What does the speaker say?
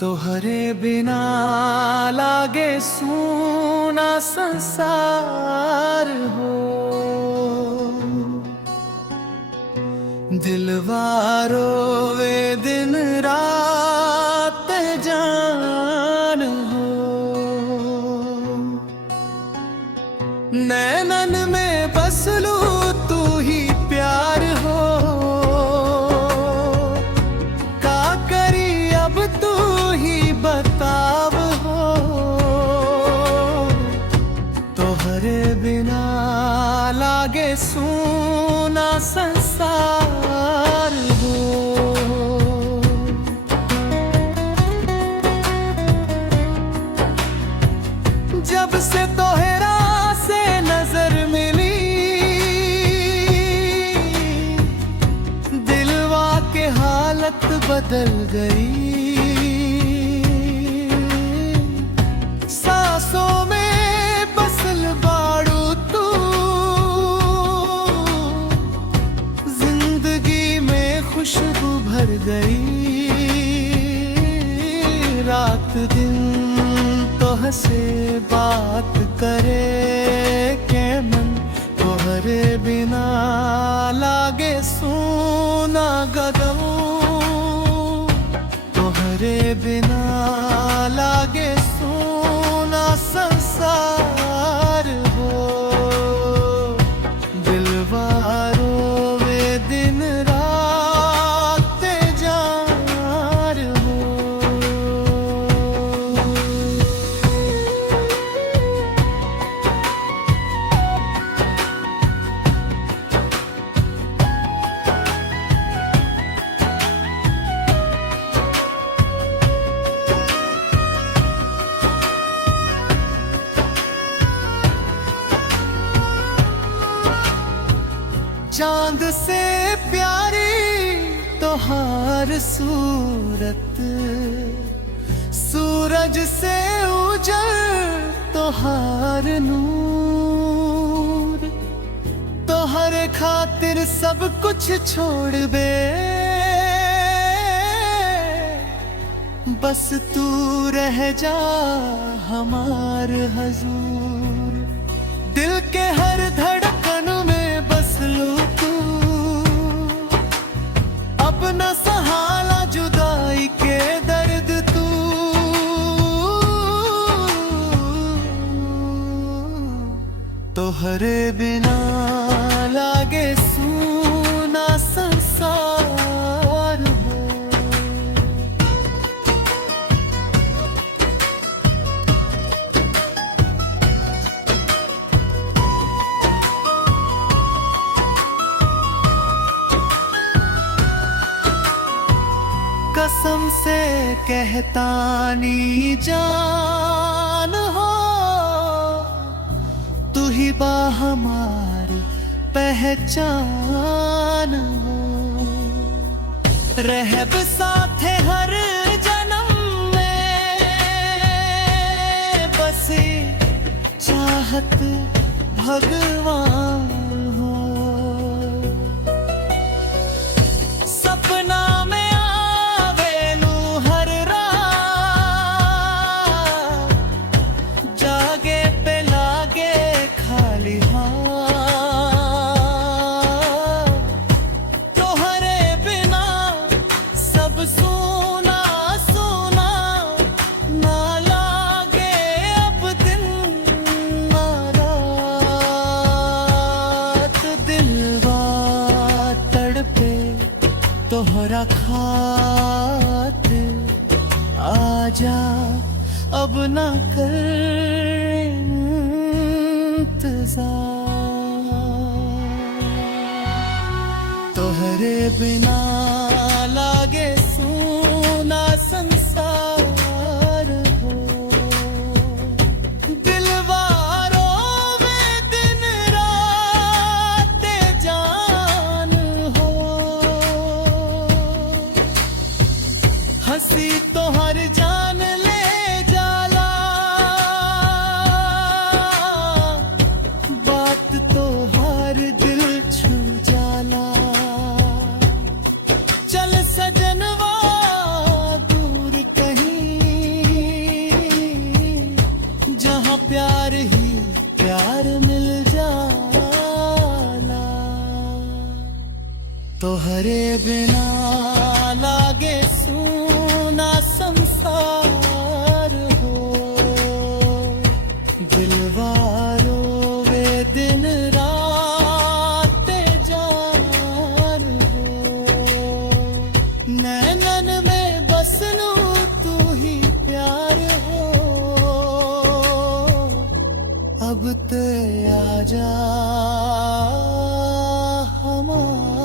तोहरे बिना लागे सूना संसार हो। दिलवारो वे दिन रात जान हो। नैनन में बस लू तू ही प्यार हो। का करी अब तू ही बताव हो। तोहरे बिना लागे सूना संसार हो। जब से तोहरा से नजर मिली, दिलवा के हालत बदल गई। सांसों में बसल बाड़ू तू, जिंदगी में खुशबू भर गई। रात दिन तोहसे बात करे के मन, तोहरे बिना लागे सूना गगन। तोहरे बिना लागे सूना संसार हो। दिलवारो वे दिन रात जार हो। चांद से प्यारी तोहार सूरत, सूरज से उजड़ तोहार नूर। तोहरे खातिर सब कुछ छोड़ बे, बस तू रह जा हमार हजूर। दिल के हर धड़कन में बस लू तू, अपना सहारा जुदाई के दर्द तू। तोहरे बिना लागे सूना संसार हो। कसम से कहता नी जान हो, तू ही बा हमारी पहचान हो। रहब साथे हर जन्म में, बस चाहत भगवान हो। सपना में तोहरा खातिर आजा, अब ना कर इंतजार। तोहरे बिना लागे सूना संसार हो। दिलवारो वे दिन रात जान हो। हंसी तो हर जान ले जाला, बात तो हर दिल छू जाला। चल सजनवा दूर कहीं तोहरे बिना लागे सूना संसार हो, दिलवारो वे दिन रात जान हो, नैनन में बस लूं तू ही प्यार हो, अब ते आजा हमारा